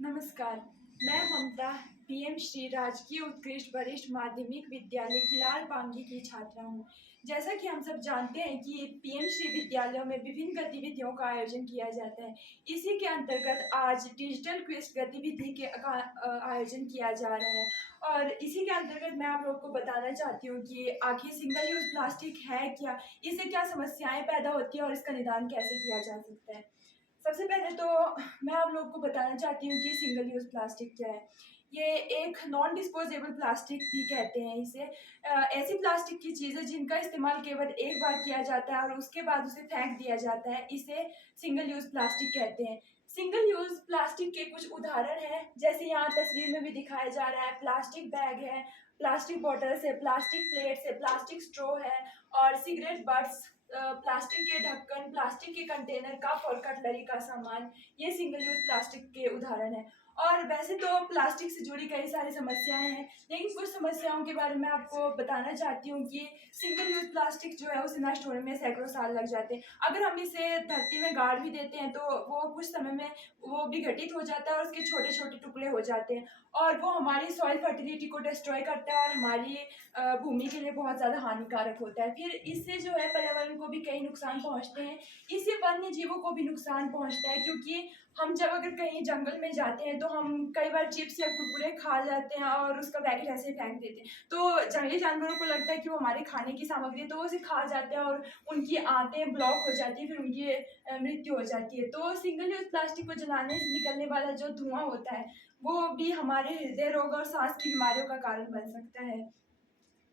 नमस्कार, मैं ममता पीएम श्री राजकीय उत्कृष्ट वरिष्ठ माध्यमिक विद्यालय किलार पांगी की छात्रा हूँ। जैसा कि हम सब जानते हैं कि पीएम श्री विद्यालयों में विभिन्न गतिविधियों का आयोजन किया जाता है। इसी के अंतर्गत आज डिजिटल क्विज गतिविधि के आयोजन किया जा रहा है और इसी के अंतर्गत मैं आप लोग को बताना चाहती हूँ कि आखिर सिंगल यूज प्लास्टिक है क्या, इससे क्या समस्याएं पैदा होती है और इसका निदान कैसे किया जा सकता है। सबसे पहले तो मैं आप लोग को बताना चाहती हूँ कि सिंगल यूज़ प्लास्टिक क्या है। ये एक नॉन डिस्पोजेबल प्लास्टिक भी कहते हैं इसे। ऐसी प्लास्टिक की चीज़ है जिनका इस्तेमाल केवल एक बार किया जाता है और उसके बाद उसे फेंक दिया जाता है, इसे सिंगल यूज़ प्लास्टिक कहते हैं। सिंगल यूज़ प्लास्टिक के कुछ उदाहरण हैं, जैसे यहाँ तस्वीर में भी दिखाया जा रहा है। प्लास्टिक बैग है, प्लास्टिक बॉटल्स है, प्लास्टिक प्लेट्स है, प्लास्टिक स्ट्रॉ है और सिगरेट बट्स, प्लास्टिक के ढक्कन, प्लास्टिक के कंटेनर, कप और कटलरी का सामान, ये सिंगल यूज प्लास्टिक के उदाहरण हैं। और वैसे तो प्लास्टिक से जुड़ी कई सारी समस्याएं हैं, लेकिन कुछ समस्याओं के बारे में आपको बताना चाहती हूँ कि सिंगल यूज प्लास्टिक जो है उसे नष्ट होने में सैकड़ों साल लग जाते हैं। अगर हम इसे धरती में गाड़ भी देते हैं तो वो कुछ समय में वो विघटित हो जाता है और उसके छोटे छोटे टुकड़े हो जाते हैं और वो हमारी सॉइल फर्टिलिटी को डिस्ट्रॉय करता है और हमारी भूमि के लिए बहुत ज़्यादा हानिकारक होता है। फिर इससे जो है पर्यावरण को भी कई नुकसान पहुंचते हैं, इससे वन्य जीवों को भी नुकसान पहुंचता है, क्योंकि हम जब अगर कहीं जंगल में जाते हैं तो हम कई बार चिप्स या कुरकुरे खा जाते हैं और उसका पैकेट ऐसे ही फेंक देते हैं। तो जंगली जानवरों को लगता है कि वो हमारे खाने की सामग्री है, तो वो उसे खा जाते हैं और उनकी आंतें ब्लॉक हो जाती है, फिर उनकी मृत्यु हो जाती है। तो सिंगल यूज प्लास्टिक को जलाने से निकलने वाला जो धुआं होता है वो भी हमारे हृदय रोग और सांस की बीमारियों का कारण बन सकता है।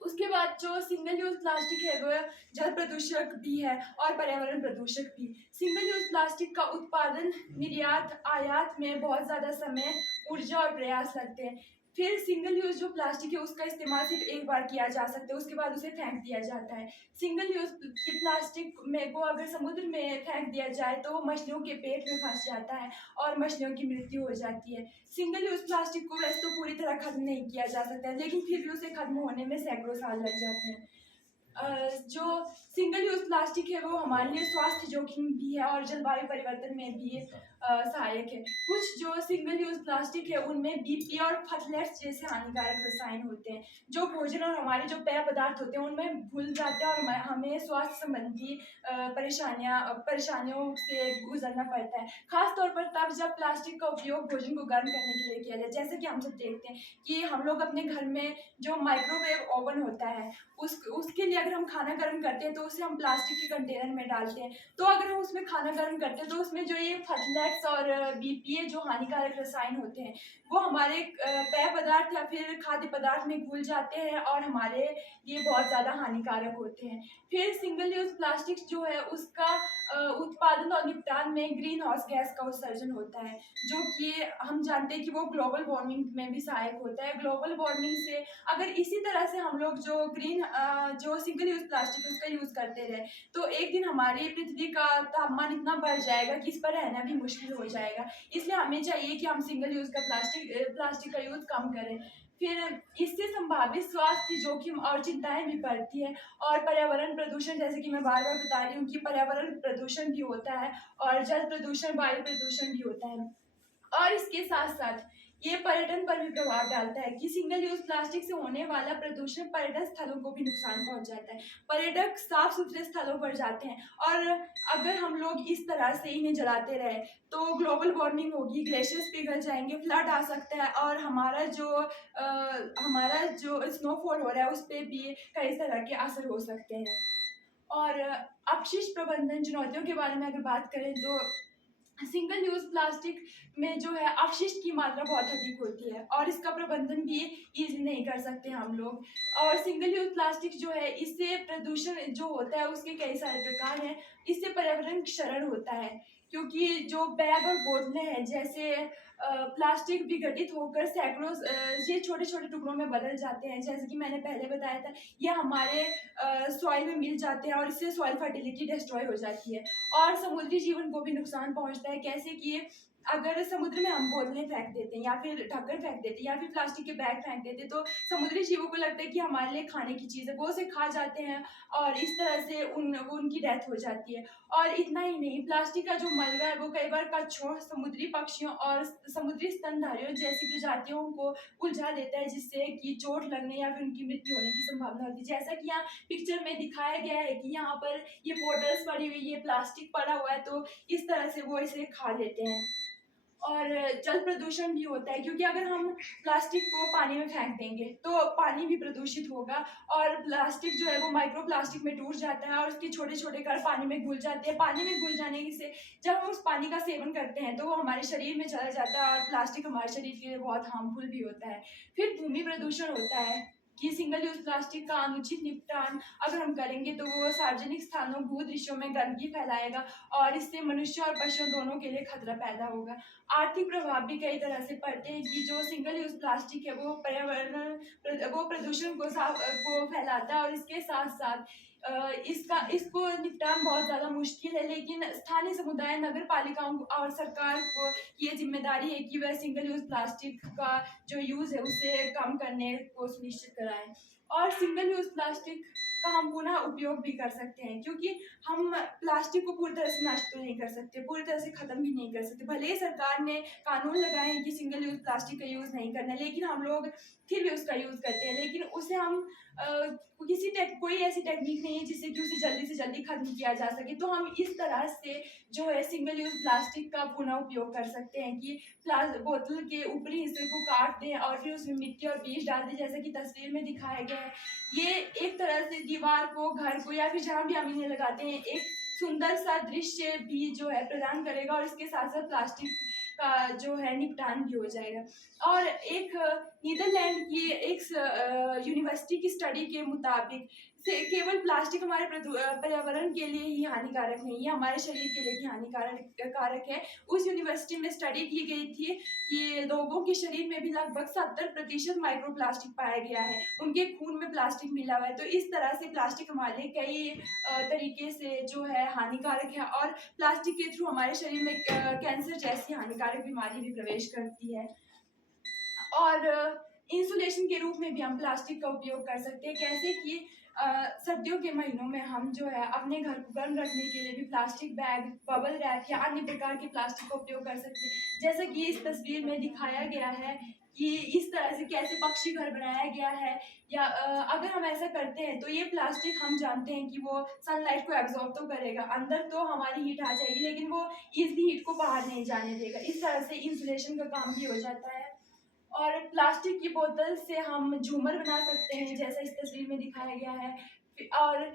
उसके बाद जो सिंगल यूज प्लास्टिक है वो जल प्रदूषक भी है और पर्यावरण प्रदूषक भी। सिंगल यूज प्लास्टिक का उत्पादन, निर्यात, आयात में बहुत ज़्यादा समय, ऊर्जा और प्रयास लगते हैं। फिर सिंगल यूज जो प्लास्टिक है उसका इस्तेमाल सिर्फ एक बार किया जा सकता है, उसके बाद उसे फेंक दिया जाता है। सिंगल यूज की प्लास्टिक में को अगर समुद्र में फेंक दिया जाए तो मछलियों के पेट में फंस जाता है और मछलियों की मृत्यु हो जाती है। सिंगल यूज प्लास्टिक को वैसे तो पूरी तरह खत्म नहीं किया जा सकता है, लेकिन फिर भी उसे खत्म होने में सैकड़ों साल लग जाते हैं। जो सिंगल यूज प्लास्टिक है वो हमारे लिए स्वास्थ्य जोखिम भी है और जलवायु परिवर्तन में भी सहायक है। कुछ जो सिंगल यूज प्लास्टिक है उनमें बीपी और फथलेट्स जैसे हानिकारक रसायन होते हैं, जो भोजन और हमारे जो पेय पदार्थ होते हैं उनमें घुल जाते हैं और हमें स्वास्थ्य संबंधी परेशानियों से गुजरना पड़ता है। खास तौर पर तब जब प्लास्टिक का उपयोग भोजन को गर्म करने के लिए किया जाए। जैसे कि हम सब देखते हैं कि हम लोग अपने घर में जो माइक्रोवेव ओवन होता है उसके लिए अगर हम खाना गर्म करते हैं तो उसे हम प्लास्टिक के कंटेनर में डालते हैं। तो अगर हम उसमें खाना गर्म करते हैं तो उसमें जो ये फथलेट्स और बीपीए जो हानिकारक रसायन होते हैं वो हमारे पेय पदार्थ या फिर खाद्य पदार्थ में घुल जाते हैं और हमारे लिए बहुत ज़्यादा हानिकारक होते हैं। फिर सिंगल यूज प्लास्टिक जो है उसका उत्पादन और निपटान में ग्रीन हाउस गैस का उत्सर्जन होता है, जो कि हम जानते हैं कि वो ग्लोबल वार्मिंग में भी सहायक होता है। ग्लोबल वार्मिंग से अगर इसी तरह से हम लोग जो सिंगल यूज प्लास्टिक है उसका यूज़ करते रहे तो एक दिन हमारी पृथ्वी का तापमान इतना बढ़ जाएगा कि इस पर रहना भी मुश्किल हो जाएगा। इसलिए हमें चाहिए कि हम सिंगल यूज का प्लास्टिक का यूज़ कम करें। फिर इससे संभावित स्वास्थ्य जोखिम और चिंताएं भी बढ़ती है और पर्यावरण प्रदूषण, जैसे कि मैं बार बार बता रही हूँ कि पर्यावरण प्रदूषण भी होता है और जल प्रदूषण, वायु प्रदूषण भी होता है। और इसके साथ साथ ये पर्यटन पर भी प्रभाव डालता है कि सिंगल यूज प्लास्टिक से होने वाला प्रदूषण पर्यटन स्थलों को भी नुकसान पहुंचाता है। पर्यटक साफ सुथरे स्थलों पर जाते हैं और अगर हम लोग इस तरह से इन्हें जलाते रहे तो ग्लोबल वार्मिंग होगी, ग्लेशियर्स पिघल जाएंगे, फ्लड आ सकता है और हमारा जो स्नोफॉल हो रहा है उस पर भी कई तरह के असर हो सकते हैं। और अपशिष्ट प्रबंधन चुनौतियों के बारे में अगर बात करें तो सिंगल यूज प्लास्टिक में जो है अपशिष्ट की मात्रा बहुत अधिक होती है और इसका प्रबंधन भी इजी नहीं कर सकते हम लोग। और सिंगल यूज प्लास्टिक जो है इससे प्रदूषण जो होता है उसके कई सारे प्रकार हैं। इससे पर्यावरण क्षरण होता है, क्योंकि जो बैग और बोतलें हैं जैसे प्लास्टिक विघटित होकर सैकड़ों ये छोटे छोटे टुकड़ों में बदल जाते हैं, जैसे कि मैंने पहले बताया था। ये हमारे सॉइल में मिल जाते हैं और इससे सॉइल फर्टिलिटी डिस्ट्रॉय हो जाती है और समुद्री जीवन को भी नुकसान पहुंचता है। कैसे कि अगर समुद्र में हम बोतलें फेंक देते हैं या फिर ढक्कन फेंक देते हैं या फिर प्लास्टिक के बैग फेंक देते हैं, तो समुद्री जीवों को लगता है कि हमारे लिए खाने की चीज़ है, वो उसे खा जाते हैं और इस तरह से उनकी डेथ हो जाती है। और इतना ही नहीं, प्लास्टिक का जो मलबा है वो कई बार कच्छों, समुद्री पक्षियों और समुद्री स्तनधारियों जैसी प्रजातियों को उलझा देता है, जिससे कि चोट लगने या फिर उनकी मृत्यु होने की संभावना होती है। जैसा कि यहाँ पिक्चर में दिखाया गया है कि यहाँ पर ये बोटल्स पड़ी हुई, ये प्लास्टिक पड़ा हुआ है, तो इस तरह से वो इसे खा लेते हैं। और जल प्रदूषण भी होता है, क्योंकि अगर हम प्लास्टिक को पानी में फेंक देंगे तो पानी भी प्रदूषित होगा, और प्लास्टिक जो है वो माइक्रो प्लास्टिक में टूट जाता है और उसके छोटे छोटे कण पानी में घुल जाते हैं। पानी में घुल जाने से जब हम उस पानी का सेवन करते हैं तो वो हमारे शरीर में चला जाता है, और प्लास्टिक हमारे शरीर के लिए बहुत हार्मफुल भी होता है। फिर भूमि प्रदूषण होता है कि सिंगल यूज प्लास्टिक का अनुचित निपटान अगर हम करेंगे तो वो सार्वजनिक स्थानों, भूदृश्यों में गंदगी फैलाएगा, और इससे मनुष्य और पशुओं दोनों के लिए खतरा पैदा होगा। आर्थिक प्रभाव भी कई तरह से पड़ते हैं कि जो सिंगल यूज प्लास्टिक है वो वो प्रदूषण को फैलाता है, और इसके साथ साथ इसको निपटान बहुत ज़्यादा मुश्किल है, लेकिन स्थानीय समुदाय, नगर पालिकाओं और सरकार को ये जिम्मेदारी है कि वह सिंगल यूज प्लास्टिक का जो यूज़ है उसे कम करने को सुनिश्चित कराएं। और सिंगल यूज प्लास्टिक का हम पुनः उपयोग भी कर सकते हैं, क्योंकि हम प्लास्टिक को पूरी तरह से नष्ट तो नहीं कर सकते, पूरी तरह से ख़त्म भी नहीं कर सकते। भले ही सरकार ने कानून लगाए हैं कि सिंगल यूज प्लास्टिक का यूज़ नहीं करना है, लेकिन हम लोग फिर भी उसका यूज़ करते हैं। लेकिन उसे हम कोई ऐसी टेक्निक नहीं है जिससे कि उसे जल्दी से जल्दी खत्म किया जा सके। तो हम इस तरह से जो है सिंगल यूज प्लास्टिक का पुनः उपयोग कर सकते हैं कि बोतल के ऊपरी हिस्से को काट दें और फिर उसमें मिट्टी और बीज डाल दें, जैसा कि तस्वीर में दिखाया गया है। ये एक तरह से दीवार को, घर को या फिर जहाँ भी हम इन्हें लगाते हैं, एक सुंदर सा दृश्य भी जो है प्रदान करेगा, और इसके साथ साथ प्लास्टिक का जो है निपटान भी हो जाएगा। और एक नीदरलैंड की एक यूनिवर्सिटी की स्टडी के मुताबिक से केवल प्लास्टिक हमारे पर्यावरण के लिए ही हानिकारक नहीं है, हमारे शरीर के लिए भी हानिकारक है। उस यूनिवर्सिटी में स्टडी की गई थी कि लोगों के शरीर में भी लगभग 70% माइक्रोप्लास्टिक पाया गया है, उनके खून में प्लास्टिक मिला हुआ है। तो इस तरह से प्लास्टिक हमारे लिए कई तरीके से जो है हानिकारक है, और प्लास्टिक के थ्रू हमारे शरीर में कैंसर जैसी हानिकारक बीमारी भी प्रवेश करती है। और इंसुलेशन के रूप में भी हम प्लास्टिक का उपयोग कर सकते हैं। कैसे कि सर्दियों के महीनों में हम जो है अपने घर को गर्म रखने के लिए भी प्लास्टिक बैग, बबल रैप या अन्य प्रकार के प्लास्टिक का उपयोग कर सकते हैं। जैसा कि इस तस्वीर में दिखाया गया है कि इस तरह से कैसे पक्षी घर बनाया गया है, या अगर हम ऐसा करते हैं तो ये प्लास्टिक हम जानते हैं कि वो सनलाइट को एब्जॉर्ब तो करेगा, अंदर तो हमारी हीट आ जाएगी, लेकिन वो इजली हीट को बाहर नहीं जाने देगा। इस तरह से इंसुलेशन का काम भी हो जाता है। और प्लास्टिक की बोतल से हम झूमर बना सकते हैं, जैसा इस तस्वीर में दिखाया गया है। और